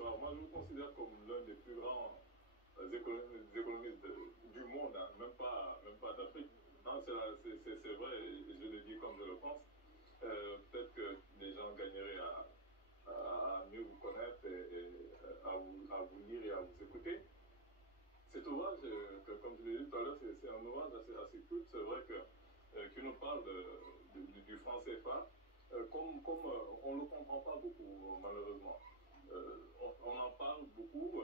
bonsoir. Moi, je vous considère comme l'un des plus grands économistes du monde, hein, même pas d'Afrique. C'est vrai, et je le dis comme je le pense. Peut-être que des gens gagneraient à mieux vous connaître et à vous lire et à vous écouter. Cet ouvrage, comme je l'ai dit tout à l'heure, c'est un ouvrage assez culte. C'est vrai qui nous parle du franc CFA, comme on ne le comprend pas beaucoup, malheureusement. On en parle beaucoup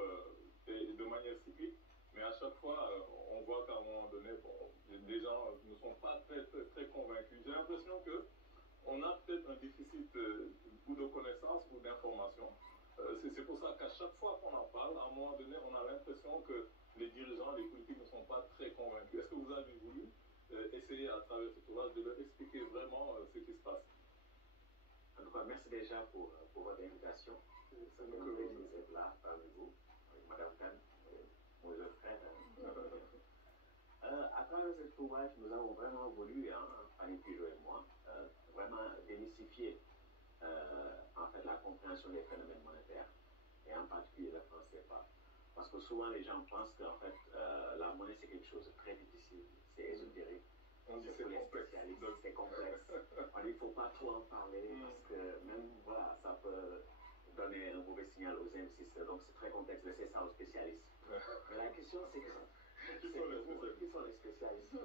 et de manière cyclique, mais à chaque fois, on voit qu'à un moment donné, bon, les gens ne sont pas très convaincus. J'ai l'impression qu'on a peut-être un déficit ou de connaissances ou d'informations. C'est pour ça qu'à chaque fois qu'on en parle, à un moment donné, on a l'impression que les dirigeants, les politiques ne sont pas très convaincus. Est-ce que vous avez voulu essayer à travers cet ouvrage de leur expliquer vraiment ce qui se passe? En tout cas, merci déjà pour votre invitation. C'est un plaisir d'être là parmi vous, avec Mme Khan, mon jeune frère. À travers cet ouvrage, nous avons vraiment voulu, Fanny Pigeot et moi, vraiment démystifier en fait, la compréhension des phénomènes monétaires, et en particulier le franc CFA. Parce que souvent les gens pensent qu'en fait, la monnaie c'est quelque chose de très difficile, c'est ésotérique. On dit c'est complexe. C'est complexe. Il ne faut pas trop en parler parce que même voilà, ça peut donner un mauvais signal aux investisseurs. Donc c'est très complexe, laissez ça aux spécialistes. Mais la question c'est qui sont les spécialistes?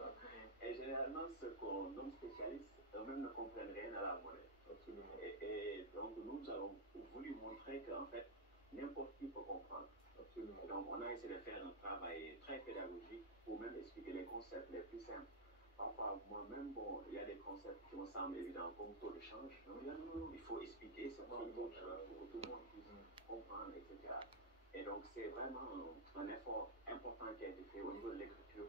Et généralement ceux qu'on nomme spécialistes, eux-mêmes ne comprennent rien à la monnaie. Absolument. Et donc nous avons voulu montrer qu'en fait, n'importe qui peut comprendre. Absolument. Donc on a essayé de faire un travail très pédagogique pour même expliquer les concepts les plus simples. Parfois, moi-même, bon, il y a des concepts qui me semblent évidents comme taux de change. Non, il faut expliquer c'est quoi le taux de change pour que tout le monde puisse comprendre, etc. Et donc c'est vraiment un effort important qui a été fait au niveau de l'écriture,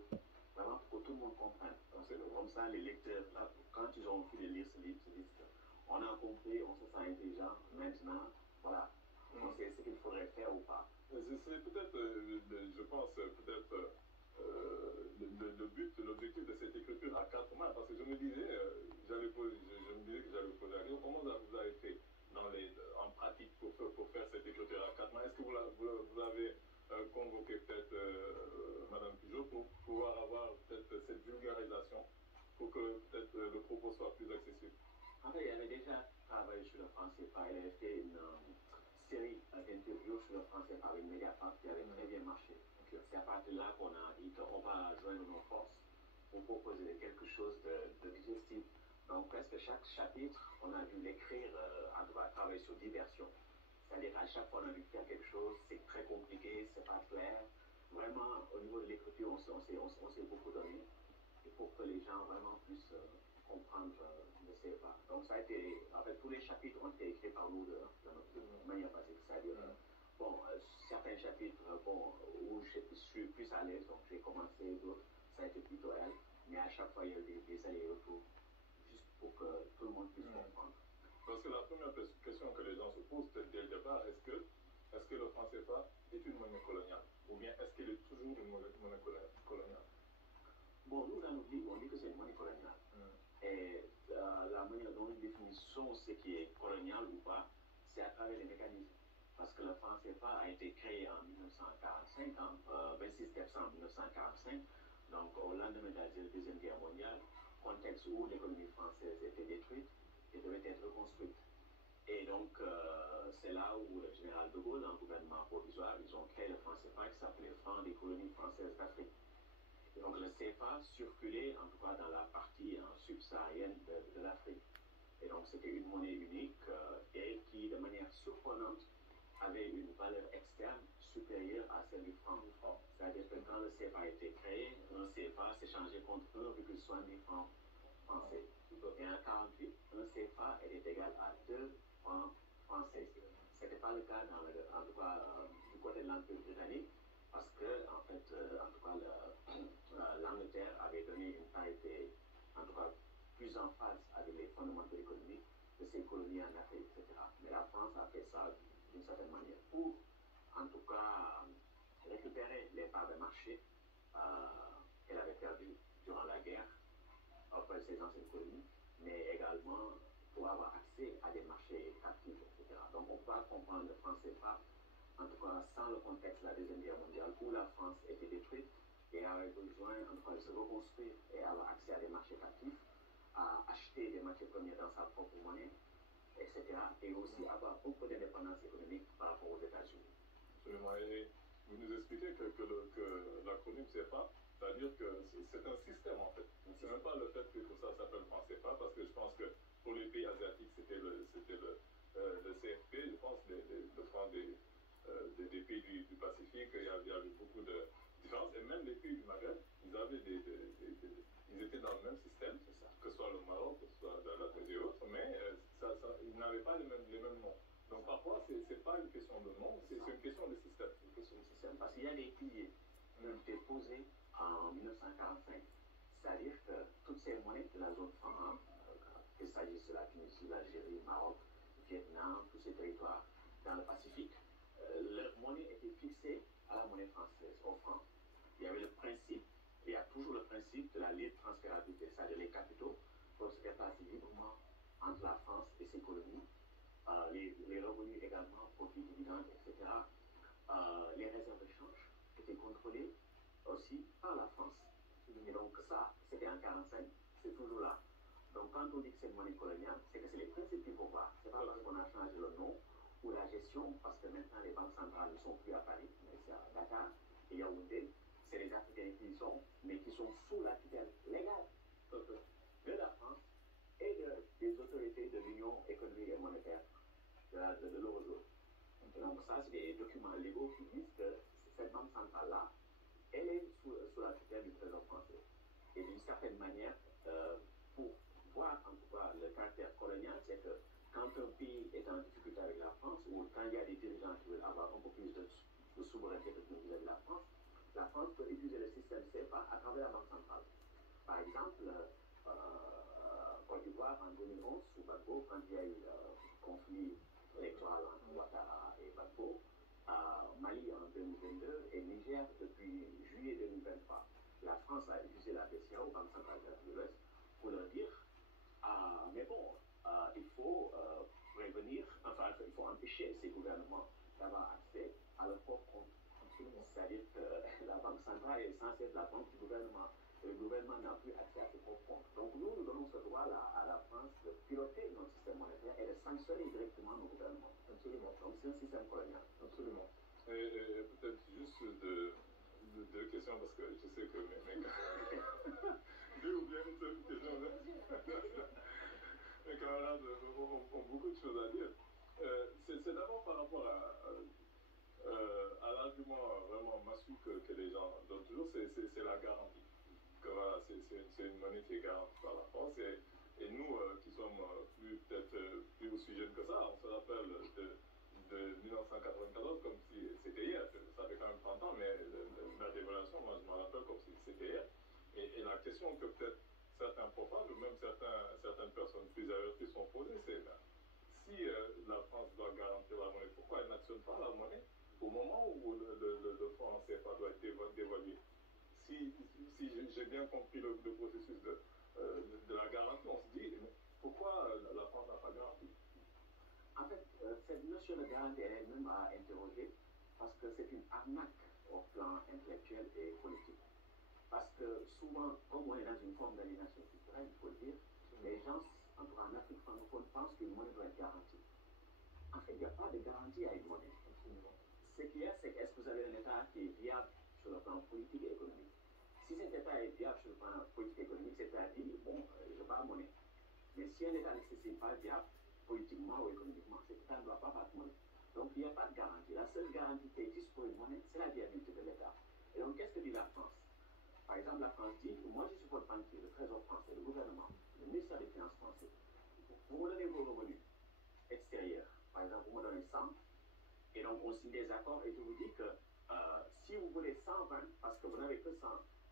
vraiment pour que tout le monde comprenne. Donc c'est comme ça, les lecteurs, là, quand ils ont pu lire ce livre, se disent on a compris, on se sent intelligent, maintenant, voilà, on sait ce qu'il faudrait faire ou pas. C'est peut-être, je pense, peut-être le but, l'objectif de cette écriture à 4 mains, parce que je me disais, je me disais que j'allais vous poser la question, comment vous avez fait en pratique pour faire cette écriture à 4 mains? Est-ce que vous avez convoqué peut-être Mme Pigeot pour pouvoir avoir peut-être cette vulgarisation pour que peut-être le propos soit plus accessible? En fait, il avait déjà travaillé sur le franc CFA, il avait fait une série d'interviews sur le franc CFA avec Mediapart qui avait très bien marché. Okay. C'est à partir de là qu'on a dit qu'on va joindre nos forces pour proposer quelque chose de digestif. Donc presque chaque chapitre, on a dû l'écrire, en tout cas travailler sur diversion. C'est-à-dire qu'à chaque fois on a dû faire quelque chose, c'est très compliqué, c'est pas clair. Vraiment, au niveau de l'écriture, on s'est beaucoup donné pour que les gens vraiment puissent comprendre le CFA. Donc ça a été, en fait, tous les chapitres ont été écrits par nous de notre manière basique. C'est-à-dire, bon, certains chapitres, bon, où je suis plus à l'aise, donc j'ai commencé, d'autres, ça a été plutôt elle. Mais à chaque fois, il y a eu des allers-retours, juste pour que tout le monde puisse comprendre. Parce que la première question que les gens se posent dès le départ, est-ce que le franc CFA est une monnaie coloniale? Ou bien est-ce qu'il est toujours une monnaie coloniale? Bon, nous, on dit que c'est une monnaie coloniale. Et la manière dont nous définissons ce qui est colonial ou pas, c'est à travers les mécanismes. Parce que le franc CFA a été créé en 1945, 26 décembre 1945, donc au lendemain de la Deuxième Guerre mondiale, contexte où l'économie française était détruite et devait être reconstruite. Et donc, c'est là où le général de Gaulle, en gouvernement provisoire, ils ont créé le franc CFA qui s'appelait Franc des colonies françaises d'Afrique. Donc le CFA circulait en tout cas dans la partie subsaharienne de l'Afrique. Et donc c'était une monnaie unique et qui, de manière surprenante, avait une valeur externe supérieure à celle du franc. C'est-à-dire que quand le CFA a été créé, un CFA s'échangeait contre 1,70 francs français. Et en 1948, un CFA était égal à 2 francs français. Ce n'était pas le cas en tout cas du côté de l'Empire britannique. Parce que, en fait, en tout cas, l'Angleterre avait donné une parité, en tout cas, plus en phase avec les fondamentaux économiques de ses colonies en Afrique, etc. Mais la France a fait ça d'une certaine manière pour, en tout cas, récupérer les parts de marché qu'elle avait perdues durant la guerre auprès de ses anciennes colonies, mais également pour avoir accès à des marchés captifs, etc. Donc, on peut pas comprendre le franc CFA en tout cas sans le contexte de la Deuxième Guerre mondiale, où la France était détruite et avait besoin en tout cas de se reconstruire et avoir accès à des marchés captifs, à acheter des matières premières dans sa propre monnaie, etc. Et aussi avoir un peu d'indépendance économique par rapport aux États-Unis. Absolument. Et vous nous expliquez que l'acronyme CFA, c'est-à-dire que c'est un système en fait. C'est même pas le fait que ça s'appelle franc CFA, parce que je pense que pour les pays asiatiques, c'était le CFP, je pense, le franc des pays du Pacifique, il y avait beaucoup de différences. Et même les pays du Maghreb, ils avaient ils étaient dans le même système, que ce soit le Maroc, que ce soit la Tunisie et autres, mais ils n'avaient pas les mêmes noms. Donc parfois, c'est pas une question de nom, c'est une question de système. C'est une question de système, parce qu'il y a des piliers qui ont été posés en 1945. C'est-à-dire que toutes ces monnaies de la zone franc, hein, qu'il s'agisse de la Tunisie, l'Algérie, le Maroc, le Vietnam, tous ces territoires dans le Pacifique, leur monnaie était fixée à la monnaie française, au franc. Il y avait le principe, il y a toujours le principe de la libre transférabilité, c'est-à-dire les capitaux peuvent se déplacer librement entre la France et ses colonies, les revenus également, profits, dividendes, etc. Les réserves de change étaient contrôlées aussi par la France. Et donc ça, c'était en 1945, c'est toujours là. Donc quand on dit que c'est une monnaie coloniale, c'est que c'est les principes qu'il faut voir. C'est pas parce qu'on a changé le nom ou la gestion, parce que maintenant les banques centrales ne sont plus à Paris, mais c'est à Dakar et Yaoundé. C'est les Africains qui y sont, mais qui sont sous la tutelle légale de la France et des autorités de l'Union économique et monétaire de l'Eurozone. Donc ça, c'est des documents légaux qui disent que cette banque centrale-là, elle est sous la tutelle du Trésor français. Et d'une certaine manière, pour voir en tout cas le caractère colonial, c'est que quand un pays est en difficulté avec la France, ou quand il y a des dirigeants qui veulent avoir un peu plus de souveraineté vis-à-vis de la France peut utiliser le système CFA à travers la Banque centrale. Par exemple, Côte d'Ivoire en 2011, sous Gbagbo, quand il y a eu conflit électoral entre Ouattara et Gbagbo, Mali en 2022 et Niger depuis juillet 2023. La France a utilisé la BCEAO, Banque centrale de l'Ouest, pour leur dire mais bon, il faut prévenir, enfin, il faut empêcher ces gouvernements d'avoir accès à leur propre compte. C'est-à-dire que la Banque centrale est censée être la banque du gouvernement. Et le gouvernement n'a plus accès à ses propres comptes. Donc nous donnons ce droit-là à la France de piloter notre système monétaire et de sanctionner directement nos gouvernements. Absolument. Donc c'est un système colonial. Absolument. Et peut-être juste deux questions, parce que je sais que mes deux ou bien une seule question, mes camarades ont beaucoup de choses à dire. C'est d'abord par rapport à l'argument vraiment massue que les gens donnent toujours, c'est la garantie. Que voilà, c'est une monnaie qui est garantie par la France. Et nous, qui sommes peut-être plus aussi jeunes que ça, on se rappelle de 1994 comme si c'était hier. Ça fait quand même 30 ans, mais la dévaluation, moi je me rappelle comme si c'était hier. Et la question que peut-être certains profanes ou même certaines personnes plus averties sont posées, c'est si la France doit garantir la monnaie, pourquoi elle n'actionne pas la monnaie au moment où le franc CFA doit être dévalué? Si j'ai bien compris le processus de la garantie, on se dit, mais pourquoi la France n'a pas garanti? En fait, cette notion de garantie, elle est même à interroger parce que c'est une arnaque au plan intellectuel et politique. Parce que souvent, comme on est dans une forme d'aliénation culturelle, il faut le dire, les gens, en tout cas en Afrique francophone, pensent qu'une monnaie doit être garantie. En fait, il n'y a pas de garantie à une monnaie. Ce qu'il y a, c'est est-ce que vous avez un État qui est viable sur le plan politique et économique? Si cet État est viable sur le plan politique et économique, c'est-à-dire, bon, je n'ai pas la monnaie. Mais si un État n'est pas viable, politiquement ou économiquement, cet État ne doit pas avoir de monnaie. Donc, il n'y a pas de garantie. La seule garantie qui existe pour une monnaie, c'est la viabilité de l'État. Et donc, qu'est-ce que dit la France? Par exemple, la France dit, moi je suis votre banquier, le Trésor français, le gouvernement, le ministère des Finances français. Vous me donnez vos revenus extérieurs. Par exemple, vous me donnez 100, et donc on signe des accords, et je vous dis que si vous voulez 120, parce que vous n'avez que 100,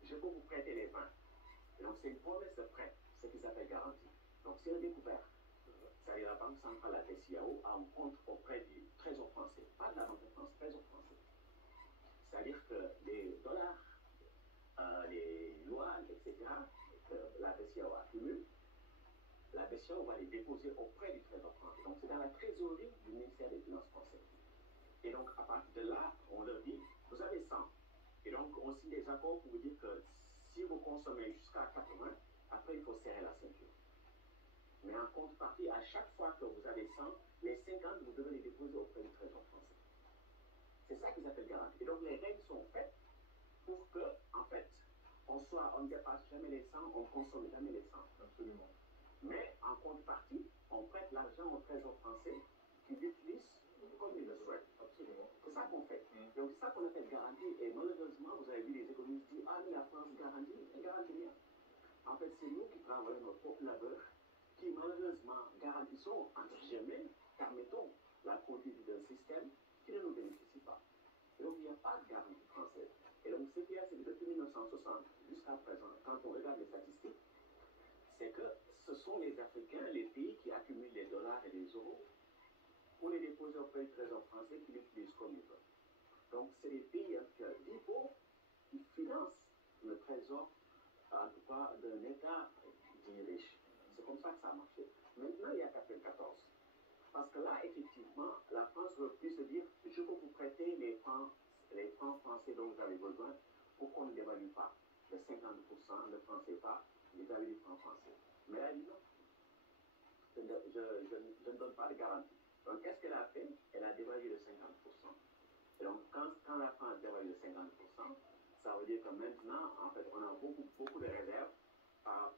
je peux vous prêter les 20. Et donc c'est une promesse de prêt, ce qui s'appelle garantie. Donc c'est un découvert. C'est-à-dire la Banque centrale, la BCEAO, a un compte auprès du Trésor français, pas de la Banque de France, Trésor français. C'est-à-dire que les dollars, les yuan, etc., que la BCEAO accumule, la BCEAO va les déposer auprès du Trésor français. Donc c'est dans la trésorerie du ministère des Finances français. Et donc à partir de on signe des accords pour vous dire que si vous consommez jusqu'à 80, après il faut serrer la ceinture. Mais en contrepartie, à chaque fois que vous avez 100, les 50, vous devez les déposer auprès du Trésor français. C'est ça qu'ils appellent garantie. Et donc les règles sont faites pour que, en fait, on ne dépasse jamais les 100, on ne consomme jamais les 100. Absolument. Mais en contrepartie, on prête l'argent au Trésor français qui l'utilise comme il le souhaite. Absolument. C'est ça qu'on fait. Donc c'est ça qu'on appelle garantie. Et malheureusement, vous avez vu les économistes dire ah mais la France garantit, elle garantit rien. En fait, c'est nous qui travaillons notre propre labeur, qui malheureusement garantissons, entre guillemets, permettons la conduite d'un système qui ne nous bénéficie pas. Et donc il n'y a pas de garantie française. Et donc ce qu'il y a, c'est que depuis 1960 jusqu'à présent, quand on regarde les statistiques, c'est que ce sont les Africains, les pays qui accumulent les dollars et les euros pour les déposer auprès du Trésor français qui l'utilisent comme ils veulent. Donc c'est les pays dits pauvres qui financent le Trésor, en tout cas d'un État dit riche. C'est comme ça que ça a marché. Maintenant, il y a 94. Parce que là, effectivement, la France veut plus se dire je peux vous prêter les francs français dont vous avez besoin pour qu'on ne dévalue pas de 50% le franc CFA vis-à-vis du franc français. Mais elle dit non. Je ne donne pas de garantie. Donc, qu'est-ce qu'elle a fait? Elle a dévalué de 50%. Et donc, quand la France dévalue de 50%, ça veut dire que maintenant, en fait, on a beaucoup de réserves par rapport